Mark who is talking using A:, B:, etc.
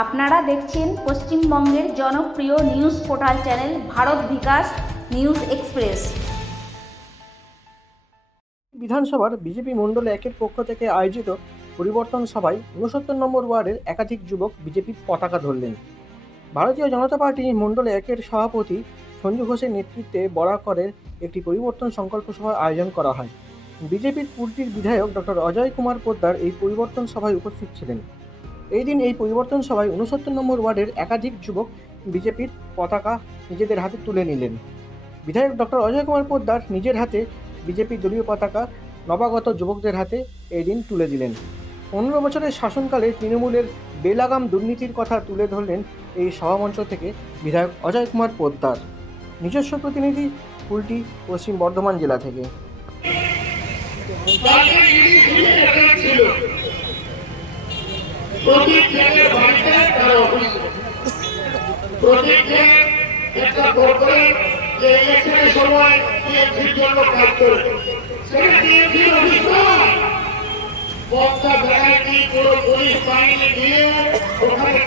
A: আপনারা দেখছেন পশ্চিমবঙ্গের জনপ্রিয় news portal channel Bharat Bikash news express.
B: বিধানসভার বিজেপি মণ্ডল একের পক্ষ থেকে আয়োজিত পরিবর্তন সভায় উনসত্তর নম্বর ওয়ার্ডের একাধিক যুবক বিজেপির পতাকা ধরলেন। ভারতীয় জনতা পার্টি মণ্ডল একের সভাপতি সঞ্জু ঘোষের নেতৃত্বে বরাকরের একটি পরিবর্তন সংকল্প সভার আয়োজন করা হয়। বিজেপির কুর্তির বিধায়ক ডক্টর অজয় কুমার পোদ্দার এই পরিবর্তন সভায় উপস্থিত ছিলেন। এই দিন এই পরিবর্তন সভায় উনসত্তর নম্বর ওয়ার্ডের একাধিক যুবক বিজেপির পতাকা নিজেদের হাতে তুলে নিলেন। বিধায়ক ডক্টর অজয় কুমার পোদ্দার নিজের হাতে বিজেপি দলীয় পতাকা নবাগত যুবকদের হাতে এই দিন তুলে দিলেন। পনেরো বছরের শাসনকালে তৃণমূলের বেলাগাম দুর্নীতির কথা তুলে ধরলেন এই সভামঞ্চ থেকে বিধায়ক অজয় কুমার পোদ্দার। নিজস্ব প্রতিনিধি কুলটি পশ্চিম বর্ধমান জেলা থেকে।
C: প্রদীপ থেকে বাড়িতে তারা অফিস প্রদীপ থেকে একটা করবে যে ইলেকশনের সময় টিএমসির জন্য কাজ করবে সেটা টিএমসির অফিস নয় পঞ্চাশ ভ্যারাইটি পুরো পুলিশ বাহিনী দিয়ে ওখানে